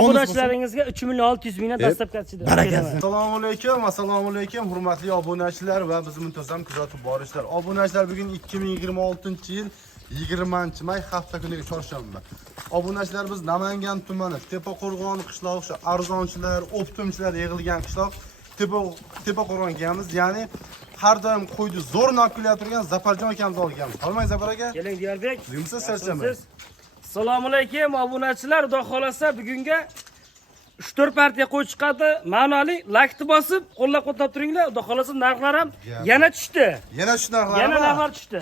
Obunachilaringizga 3.600.000 dastlabki barakasi. Assalomu alaykum, hurmatli obunachilar va bizni muntazam kuzatib borishlar. Obunachilar, bugun 2026-yil 20-may hafta kuniga chorshanba. Obunachilar, biz Namangan tumani Tepaqo'rg'on qishlog'i, shu arzonchilar, optimchilar yig'ilgan qishloq Tepaqo'rg'on kelamiz. Ya'ni har doim qo'yni zo'rni olib kelayotgan Zafarjon akamizni olganmiz. Qolmang Zafar aka. Keling Diyorbek. Yumsiz sarchama. Assalomu alaykum obunachilar. Xudo xolasa bugunga 3-4 partiya qo'y chiqadi. Ma'noli laykni bosib, qo'llab-quvvatlab turinglar. Xudo xolasa narxlar ham yana tushdi. Yana shu narxlar. Yana narxlar tushdi.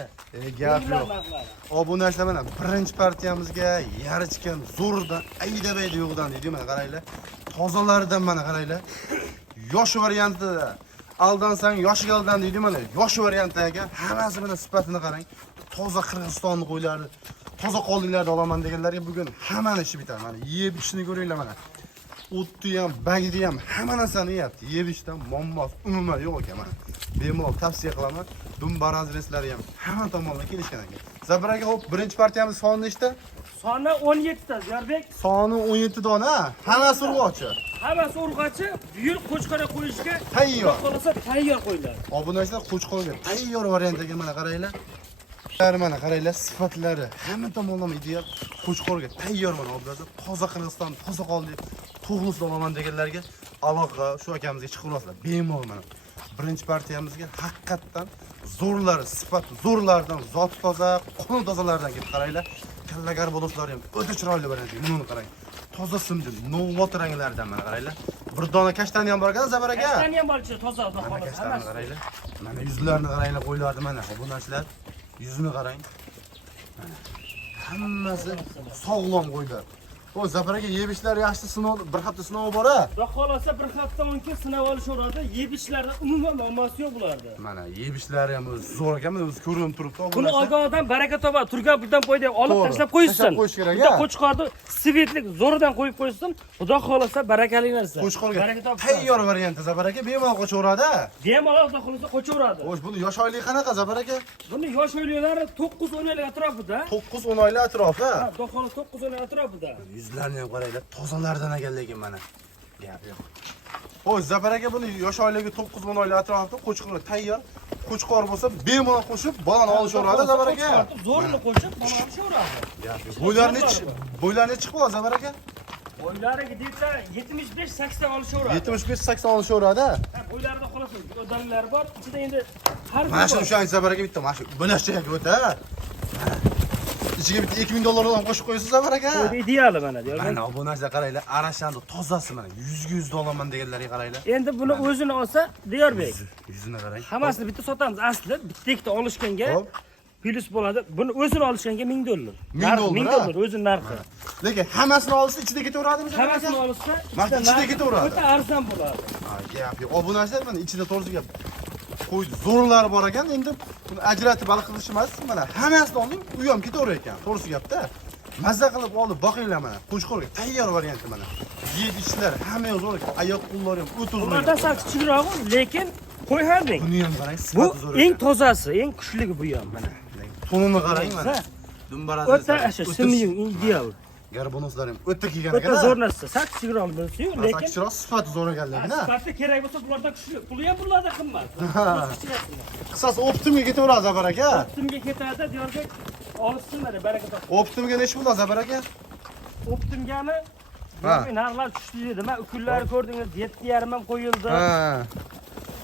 Gap yo'q. Obunachilar, mana birinchi partiyamizga yarichgan zo'rdan, aydabaydi yo'g'idan deydi, mana qaranglar. Tozalaridan mana qaranglar. Yosh variantida aldansang yoshiga aldan deydi, mana yosh variantda ekan. Hammasi bilan sifatini qarang. Toza Qirg'izistonning qo'ylari, toza qo'lliklarni olaman deganlarga bugun hammani ishi bitadi. Mana yeb ishini ko'ringlar mana. O'tni ham, bagini ham hamma narsani yeyapti. Yeb ishdan muammo umuman yo'q ekan mana. Bemalol tavsiya qilaman. Dumbaraz reslari ham hamma tomondan kelishgan ekan. Zafar aka, hop, birinchi partiyamiz soni nechta? Soni 17 ta, Diyorbek. Soni 17 dona. Hammasi urg'ochi. Hammasi urg'ochi, buyur qo'chqora qo'yishga tayyor. Xolasa tayyor qo'ylar. Obunachilar, qo'chqorga tayyor variantga mana qaranglar. Mana qaranglar, sifatlari hamma tomonlama ideal. Qo'chqorga tayyor mana obrazda. Toza Qirg'iziston, toza qoldi. Tug'lisdan olaman deganlarga aloqa shu akamizga chiqirasizlar. Bemalol mana. Birinchi partiyamizga haqiqatdan zo'rlari, sifat zo'rlardan, zoti toza, qon tozalardan kelib qaranglar. Kallagar bo'lishlar ham o'ta chiroyli variant. Buni qarang. Toza simdi, novot ranglardan mana qaranglar. Bir dona kashtani ham bor ekan, Zafar aka. Kashtani ham bor ichida toza, xudo xolasa. Hammasi qaranglar. Mana yuzlarini qaranglar, qo'ylardi mana. Bu narsalar yuzini qarang. Mana hammasi sog'lom qo'ylar. O Zafar aka, yeb ishlar yaxshi, sinov, bir hafta sinov bor-a? Xudo xolasa bir hafta mumkin sinov olishaveradi. Yeb ishlarda umuman muammosi yo'q bularda. Mana yeb ishlari ham zo'r ekan, o'zi ko'rinib turibdi. Buni olgandan baraka topadi. Turgan puldan foyda olib tashlab qo'yishsin. Bitta qo'chqorni svetlik zo'ridan qo'yib qo'ysin. Xudo xolasa barakali narsa. Qo'chqorga tayyor varianti Zafar aka, bemalol qo'chaveradi. Bemalol xudo xolasa qo'chaveradi. Xo'sh, buni yosh oylik qanaqa Zafar aka? Buni yosh oylari 9-10 oylik atrofida. 9-10 oylik atrofi. Ha, xudo xolasa 9 oylik atrofida. Yuzlarni ham qaranglar, tozalardan ekan lekin mana. Gap yo'q. Xo'sh, Zafar aka, buni yosh oyligi 9-10 oylik atrofida qo'chqor tayyor. Qo'chqor bo'lsa bemalol qo'shib bolani olishaveradi Zafar aka. Zo'rini qo'shib bolani olishaveradi. Gap yo'q. Bo'ylarni chiqib olsa Zafar aka? Bo'ylariga desa 75-80 olishaveradi. 75-80 olishaveradi. Ha, bo'ylarida xolasa odamlar bor. Ichida endi har mana shu o'shancha Zafar aka bitta mana shu bo'lashchaga o'ta. İçine bitti $2000 olan qo'shib qo'yasiz Zafar aka. Bu ideali mana diyorlar. Mana obunachilar qaranglar, arashandi tozasi mana 100 $100 deganlarga qaranglar. Endi buni o'zini olsa Diyorbek. Yuzini qarang. Hammasini bitta sotamiz. Asli bitta ikkita olishganga plus bo'ladi. Buni o'zini olishganga $1000. $1000 o'zini narxi. Lekin hammasini olsa ichida ketaveradimi? Hammasini olsa ichida ketaveradi. O'ta arzon bo'ladi. Ha, gap yo'q. Obunachilar mana ichida to'g'ri gap. Qo'y zo'rlari bor ekan, endi buni ajratib baliq qilish emas, mana hammasini oling, u ham ketaverar ekan. To'g'risi gapda. Mazza qilib olib boqinglar mana. Qo'chqorga tayyor varianti mana. Yeb ishlar hamma zo'r ekan. Oyoq qo'llari ham o'ta zo'r. Ulardan sal kichikroq, lekin qo'y harding. Buni ham qarang, Bu sifati zo'r ekan. eng tozasi, eng kuchligi bu ham mana. Tonini qarang mana. Dumbaraz. O'ta asha simiyung ideal. Garbonoslar ham o'ta kelgan ekan. O'ta zo'r narsa. Sal kichikroq bo'lsa-yu, lekin kichikroq sifati zo'r ekanligini. Sifati kerak bo'lsa bulardan kuchli. Puli ham bulardan qimmat. Qisqasi optimga ketaveradi Zafar aka. Optimga ketadi, Diyorbek. Olsin mana baraka top. Optimga necha pul Zafar aka? Optimgani narxlar tushdi dedi. Men ukunlarni ko'rdingiz, 7.5 ham qo'yildi. Ha.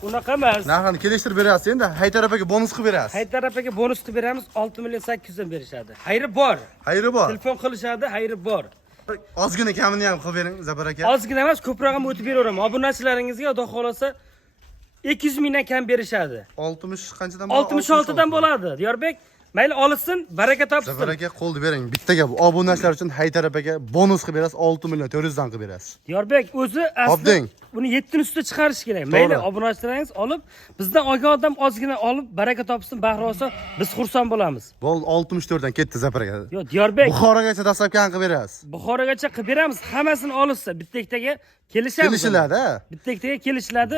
Unaqa emas. Narxini kelishtirib berasiz endi, Haydarab aka bonus qilib berasiz. Haydarab aka bonus qilib beramiz, 6.800 dan berishadi. Xayri bor. Xayri bor. Telefon qilishadi, xayri bor. Ozgina kamini ham qilib bering Zafar aka. Ozgina emas, ko'proq ham o'tib beraveraman. Obunachilaringizga xudo xolasa 200 mingdan kam berishadi. 60 qanchadan bo'ladi? 66 dan bo'ladi. Diyorbek, mayli olsin, baraka topsin. Zafar aka qo'lni bering. Bitta gap, obunachilar uchun Haydarab aka bonus qilib berasiz, 6.400 dan qilib berasiz. Diyorbek o'zi asli buni 7 dan ustida chiqarish kerak. Mayli obunachilaringiz olib, bizdan olgan odam ozgina olib, baraka topsin, bahri olsa, biz xursand bo'lamiz. Bo'ldi, 64 dan ketdi Zafar aka. Yo'q, Diyorbek. Buxorogacha dastlabkini qilib berasiz. Buxorogacha qilib beramiz, hammasini olsa, bitta ikkitaga kelishamiz. Kelishiladi. Bitta ikkitaga kelishiladi.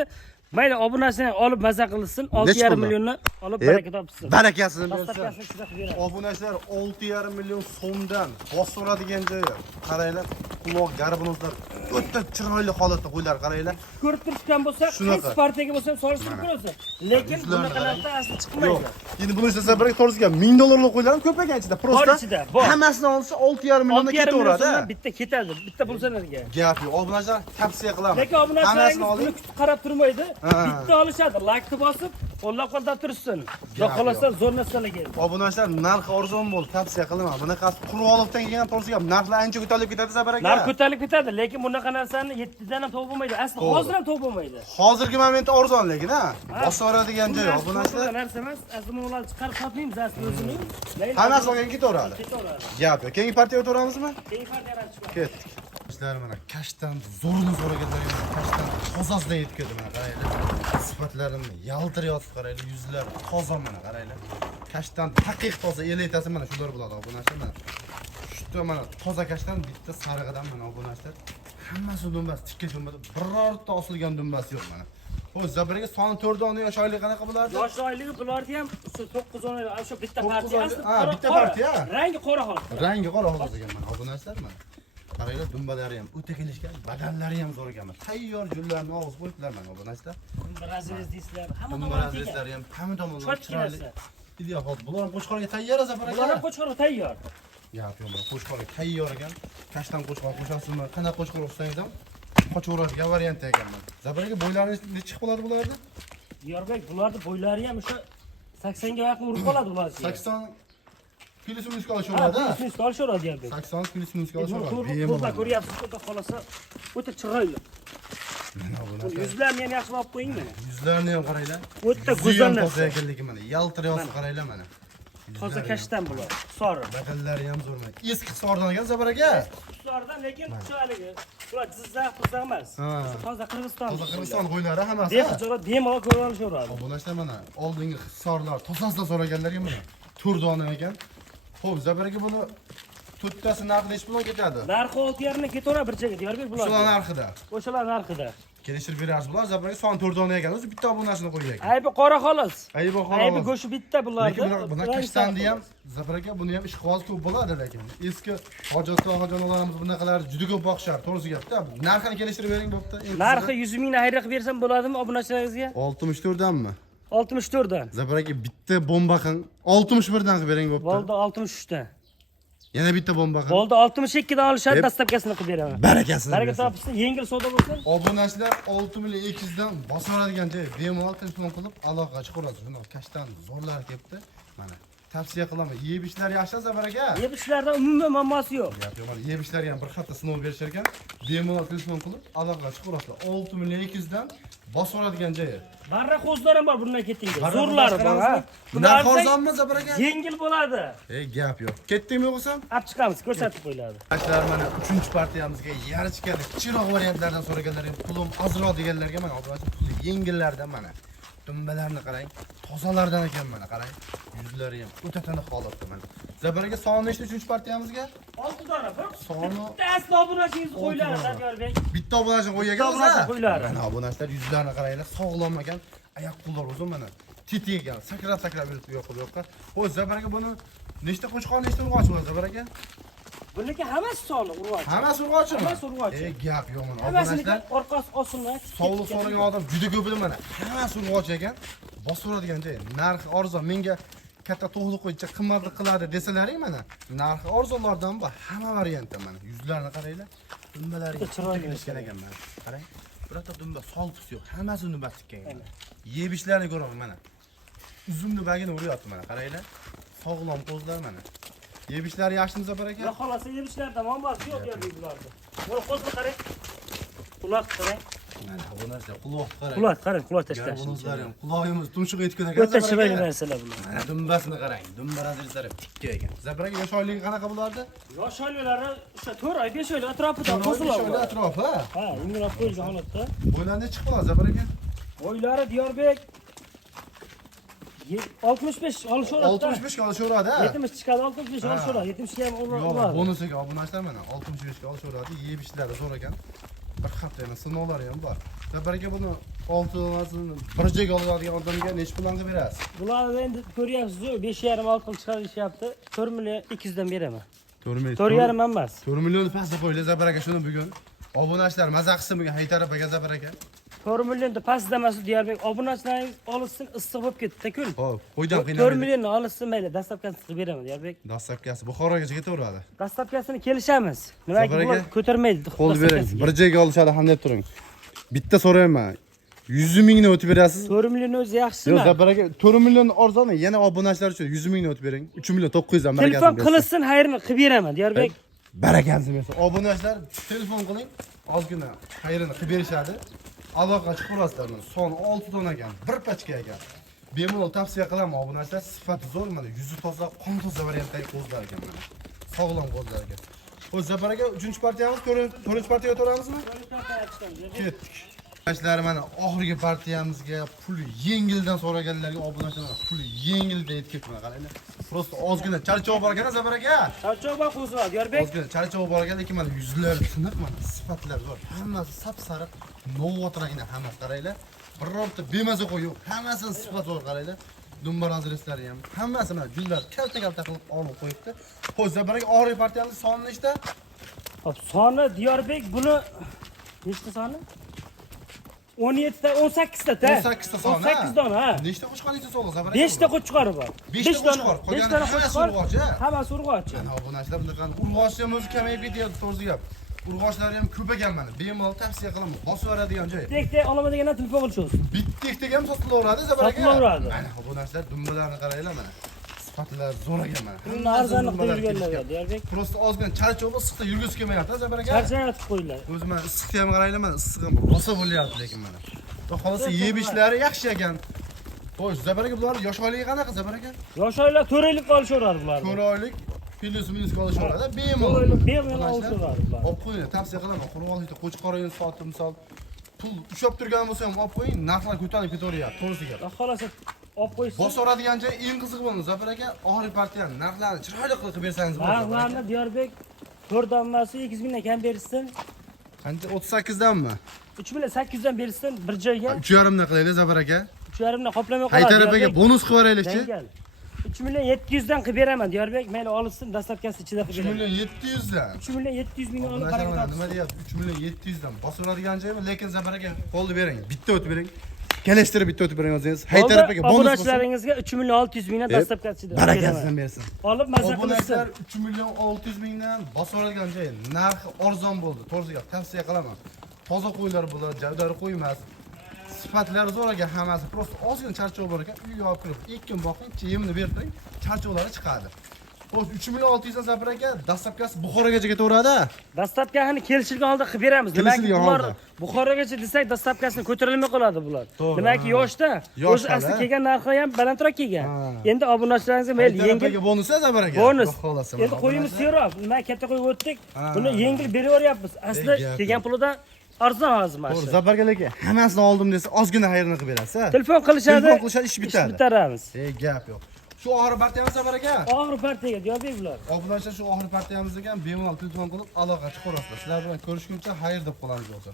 Mayli, obunasini olib maza qilsin. 6,5 millionni olib baraka topsin. Barakasini bersin. Dastavkasini shunday qilib beradi. Obunachilar 6,5 million so'mdan bosib joyi. Qaranglar, quloq garbinozlar o'ta chiroyli holatda qo'ylar, qaranglar. Ko'rib turishgan bo'lsa, qaysi partiyaga bo'lsa solishtirib ko'rasiz. Lekin bunaqa narsa asli chiqmaydi. Endi buni istasa bir to'g'risiga 1000 dollarlik qo'ylarni ko'p ekan ichida. Prosta bor. hammasini olsa 6,5 milliondan ketaveradi. Bitta ketadi, bitta pulsalarga. Gap yo'q. Obunachilar tavsiya qilaman. Lekin obunachilaringiz buni kutib qarab turmaydi. Bitta olishadi, like bosib, qo'llab-quvvatlab tursin. Xudo xolasa zo'r narsalarga. Obunachilar narxi arzon bo'ldi, tavsiya qilaman. Bunaqasi Qurg'oqdan kelgan to'g'risiga narxlar ancha ko'tarilib ketadi zabaraka. Narx ko'tarilib ketadi, lekin bunaqa narsani 7 dan ham topolmaydi. Asli hozir ham topolmaydi. Hozirgi momentda arzon lekin, ha. Bosib joy obunachilar. Narsa emas, asli ularni chiqarib sotmaymiz asli o'zini. Hammasi olgan ketaveradi. Gap yo'q. Keyingi partiyaga o'tiramizmi? Keyingi partiyaga chiqamiz. Ketdik. Ishlar mana kashtan zo'rini so'raganlar, kashtan tozasidan yetib keldi mana qaranglar. Sifatlarini yaltirayotib qaranglar, yuzlar toza mana qaranglar. Kashtan haqiqiy toza, elitasi mana shular bo'ladi obunachilar mana. Shunda mana toza kashtan bitta sarig'idan mana obunachilar. Hammasi dumbas, tikka dumbas, birorta osilgan dumbas yo'q mana. Xo'sh, zabariga soni 4 dona yosh oylik qanaqa bo'lardi? Yosh oyligi bularni ham 9 dona, o'sha bitta partiya asli. Ha, bitta partiya. Rangi qora holat. Rangi qora holat ekan mana obunachilar mana. Qaranglar, dumbalari ham o'ta kelishgan, badallari ham zo'r ekan. Tayyor gullarni og'iz qo'yibdilar mana obunachilar. Braziliya deysizlar, hamma Dumbalari ham hamma tomonlama chiroyli. Ideal hol. Bular ham qo'chqorga tayyor zabaraka. Bular ham qo'chqorga tayyor. Gap yo'q, qo'chqorga tayyor ekan. Kashtan qo'chqor qo'shasizmi? Qanaqa qo'chqor o'xsangiz ham qochaveradigan variant ekan mana. Zabaraka bo'ylaringiz necha bo'ladi bularni? Diyorbek, bularni bo'ylari ham o'sha 80 ga yaqin urib qoladi bular. 80 plus minus olishaveradi. Plus olishaveradi Diyorbek. 80 plus minus olishaveradi. Ko'rda ko'ryapsiz, xudo xolasa o'ta chiroyli. Mana bular. Yuzlarni ham yaxshilab qo'ying mana. Yuzlarni ham qaranglar. O'ta go'zal narsa. Toza ekanligi mana. Yaltirayotib qaranglar mana. Toza kashtan bular. Sori. Badallari ham zo'r mana. Eski Hisardan ekan zabaraka. Hisardan, lekin chiroyligi. Bular Jizzax, Qizzax emas. Toza Qirg'iziston. Toza Qirg'iziston qo'ylari hammasi. Bemalol ko'rib olishaveradi. Obunachilar mana oldingi Hisarlar tozasidan so'raganlarga mana 4 dona ekan. Xo'p, zabaraka buni to'rttasi narxi necha pulga ketadi? Narxi 6,5 dan ketaveradi bir joyga, Diyorbek bular. Shular narxida. O'shalar narxida. Kelishtirib berasiz bular, zabaraka son 4 dona ekan. O'zi bitta obunachini qo'ygan ekan. Aybi qora xolos. Aybi xolos. Aybi go'shi bitta bularda. Lekin buni kashtanni ham zabaraka buni ham ishqiboz ko'p bo'ladi lekin. Eski hojonalarimiz bunaqalar juda ko'p boqishar, to'g'risi gapda. Narxini kelishtirib bering bo'pti. Narxi 100 mingni xayriya qilib bersam bo'ladimi obunachilaringizga? 64 danmi? 64 dan. Zabaraka bitta bomba qilib 61 dan qilib bering bo'pti. Bo'ldi 63 dan. Yana bitta bomba qilib. Bo'ldi 62 dan olishadi, dastavkasini qilib beraman. Barakasini. Baraka topsa, yengil savdo bo'lsin. Obunachilar 6 million 200 dan bosiladigan joy bemalol telefon qilib aloqa chiqarasiz. Shuni kashtan zo'rlar kelibdi. Mana tavsiya qilaman. Yeb ishlar yaxshi zabaraka. Yeb ishlardan umuman muammosi yo'q. Gap yo'q. Yeb ishlar ham bir hafta sinov berishar ekan. Bemalol telefon qilib aloqa chiqarasiz. 6 million 200 dan bosiladigan joyi. Barra qo'zlar ham bor bundan ketdingiz. Zo'rlari bor, ha. Narx arzonmi zabaraka? Yengil bo'ladi. Gap yo'q. Ketdingmi o'qisam? Olib chiqamiz, ko'rsatib qo'yiladi. Yoshlar mana 3-partiyamizga yarichkani kichikroq variantlardan so'raganlar ham pulim ozroq deganlarga mana obunachi puli yengillardan mana dumbalarni qarang, tozalardan ekan mana qarang. Yuzlari ham o'ta tiniq holatda mana. Zabaraka soni nechta 3-partiyamizga? 6 dona. Soni bitta asli obunachingizni qo'yiladi, Diyorbek. bitta obunachini qo'ygan obunachi qo'yiladi. Mana obunachilar yuzlarini qaranglar, sog'lom ekan, oyoq qo'llar o'zi mana tetik ekan, sakrab yuribdi yo'q-yo'qqa. Xo'sh, zabaraka buni nechta qo'chqor, nechta urg'och bo'ladi zabaraka? Buniki hammasi sog'liq urg'och. Hammasi urg'ochmi? Hammasi urg'och. Gap yo'q mana. Hammasini orqasi osilmay. Sog'liq so'ragan odam juda ko'p edi mana. Hammasi urg'och ekan. Bosaveradigan joy. Narxi arzon. Menga katta to'g'liq qo'yicha qimmatli qiladi desalaring mana. Narxi arzonlardan bor. Hamma variantda mana. Yuzlarni qaranglar. Dumbalari chiroyli ishlar ekan mana. Qarang. Birorta dumba solpus yo'q. Hammasi dumba tikkan. Yeb ishlarni ko'raman mana. Uzumni bagini uryapti mana. Qaranglar. Sog'lom qo'zlar mana. Yeb ishlari yaxshimi zabaraka? Xudo xolasa yeb ishlardan muammosi yo'q Diyorbek bularda. Buni qo'zni qarang. Quloq qarang. Mana bu narsa quloq qarang. Quloq tashlash. Bunizlarim quloqimiz tumshuq etgan ekan. O'ta chiroyli narsalar bular. Mana dumbasini qarang. Dumba razilzari tikka ekan. Zabaraka yosh oyligi qanaqa bo'lardi? Yosh oilalari o'sha 4 oy, 5 oy atrofida qo'ziladi. 5 oylik atrofi, ha? Ha, ingroq qo'yilgan holatda. Bo'ylandi chiqib qoladi zabaraka. Boylari Diyorbek 65 olishaveradi. 65 ga olishaveradi, ha? 70 chiqadi, 65 olishaveradi. 70 ga ham Yo'q, oladi. bonusiga obunachilar mana 65 ga olishaveradi. Yeb ishlari zo'r ekan. Bir hafta yana sinovlari ham bor. Zabaraka buni oltimasini birjek oladigan odamga necha pulga berasiz? Bularni endi ko'ryapsiz-ku, 5,5-6 yil chiqarishyapti. 4 million 200 dan beraman. 4,5 emas. 4 million pastda qo'yinglar Zabar aka shuni bugun. Obunachilar maza qilsin bugun Haytar aka Zabar aka. 4 million da pastda emas Diyarbek. Obunachilaringiz olsin, issiq bo'lib ketdi-ku. Xo'p, qo'ydan 4 qiynalmaydi. million olsin, mayli, dastlabkasini qilib beraman Diyarbek. Dastlabkasi Buxorogacha ketaveradi. Dastlabkasini kelishamiz. Nimaga Zabar bu aka, ko'tarmaydi. Qo'l bering. Birjek olishadi ham deb turing. Bitta so'rayman. 100 mingni o'tib berasiz? 4 million o'zi yaxshi. Yo'q, Zabar aka 4 million arzon, yana obunachilar uchun 100 mingni o'tib bering. 3 million 900 dan Telefon barakasini bersin. qilsin, xayrini qilib beraman Diyarbek. Barakasini bersin. Obunachilar telefon qiling, ozgina xayrini qilib berishadi. Aloqa chiqarasizlar. Son 6 dona ekan, bir pachka ekan. Bemalol tavsiya qilaman obunachilar, sifati zo'r, mana yuzi toza, qon toza variantdagi qo'zlar ekan mana. Sog'lom qo'zlar ekan. O'z Zabar aka 3-partiyamiz, 4-partiyaga o'tiramizmi? Ketdik. Yoshlar mana oxirgi partiyamizga pul yengildan so'raganlarga obunachilar pul yengilda yetkazib qaranglar. Prosta ozgina charchoq bor ekan Zabar aka. Charchoq bor qo'zlar Diyarbek. Ozgina charchoq bor ekan, lekin mana yuzlar tiniq, mana sifatlar zo'r. Hammasi sap-sariq, novot rangda hammasi qaranglar. Birorta bemaza qo'y yo'q. Hammasini sifat zo'r qaranglar. Dumbar azreslari ham hammasi mana gullar kalta-kalta qilib olib qo'yibdi. Xo'sh, Zabar aka oxirgi partiyamiz soni nechta? Hop, soni Diyarbek buni nechta soni? 17 ta, 18 ta. 18 ta soni. 18 dona, ha. Nechta qo'chqorlikcha so'g'i Zabar aka? 5 ta qo'chqori bor. 5 ta qo'chqor. 5 ta qo'chqor. Urg'ochi. Hammasi urg'ochi. Mana obunachilar bunaqa urg'ochni ham o'zi kamayib ketyapti, to'g'ri gap. Urg'ochlari ham ko'paygan mana. Bemalol tavsiya qilaman. Bosib yuboradigan joy. Tek-tek olaman degandan telefon qilishsiz. Bitta-ikkitaga ham sotilaveradi Zabar aka. Sotilaveradi. Mana obunachilar dumbalarni qaranglar mana. Sifatlar zo'r ekan mana. Pulni arzonli qilib yurganlar Diyarbek. Prosta ozgina charchoq issiqda yurgisi kelmayapti Zabar aka. Charchayotib qo'yinglar. O'zi mana issiqni ham qaranglar mana, issiq ham rosa bo'lyapti lekin mana. Xohlasa yeb ishlari yaxshi ekan. Xo'sh, Zabar aka bular yosh oyligi qanaqa Zabar aka? Yosh oilalar 4 oylik olishaveradi bular. 4 oylik minus qolishaveradi. Bemalol. Bemalol olishaveradi bular. Olib qo'ying, tavsiya qilaman. Qurg'onlikda qo'chqoringiz sotib misol pul ushlab turgan bo'lsa ham olib qo'ying, narxlar ko'tarilib ketaveryapti, to'g'risi gap. Xohlasa olib qo'ysiz. Bosoradigan joy eng qiziq bo'ldi Zabar aka, oxirgi partiyani narxlarni chiroyli qilib bersangiz bo'ladi. Narxlarni Diyarbek 4 dan emas, 2 mingdan kam bersin. Qancha 38 danmi? 3 million 800 dan bersin bir joyga. 3,5 dan qilaylik Zabar aka. 3,5 dan qoplamay qoladi. Haytar akaga bonus qilib beraylikchi. 3 million 700 dan qilib beraman Diyarbek. Mayli olsin, dastlabkasi ichida 3 qilib beraman. million 700 dan. 3 million 700 ming olib Nima barakat. deyapti? 3 million 700 dan bosiladigan joymi? Lekin Zabar aka qo'lni bering. Bitta o'tib bering. Kelishtirib bitta o'tib bering o'zingiz. Haytar akaga bonus bo'lsin. Obunachilaringizga 3 million 600 mingdan dastlabkasi ichida barakasidan bersin. Olib mazza Obunachilar qilsin. 3 million 600 mingdan bosiladigan joy. Narxi arzon bo'ldi. To'g'ri gap, tavsiya qilaman. Toza qo'ylar bular, javdari qo'y emas. Sifatlari zo'r ekan hammasi. Prosta ozgina charchoq bor ekan. Uyga olib kirib, 2 kun boqing, yemini berib turing, charchoqlari chiqadi. Xo'sh, 3 million 600 dan Zabar aka, dastlabkasi Buxorogacha ketaveradi. Dastlabkasini kelishilgan holda qilib beramiz. Nimaga Kelishilgan bular holda. Buxorogacha desak, dastlabkasini ko'tarilmay qoladi bular. To'g'ri, Nimaga yoshda, Yosh o'zi asli hali. kelgan narxi ham balandroq kelgan. Ha. Endi obunachilaringizga mayli yengil Yengil bonus Zabar aka. bonus. Xudo xolasa. Endi qo'yimiz seroq. Nima katta qo'yib o'tdik. Ha. Buni yengil beraveryapmiz. Asli Gap kelgan pulidan arzon hozir mana To'g'ri, shu. Zabar aka lekin hammasini oldim desa, ozgina xayrini qilib berasiz. Telefon qilishadi. Telefon qilishadi, ish bitadi. bitaramiz. Gap yo'q. Shu oxirgi partiyamiz Zabar aka. Oxirgi partiyaga Diyarbek bular. Obunachilar shu oxirgi partiyamizga ham bemalol telefon qilib aloqa chiqarasizlar. Sizlar bilan ko'rishguncha xayr deb qolamiz o'zi.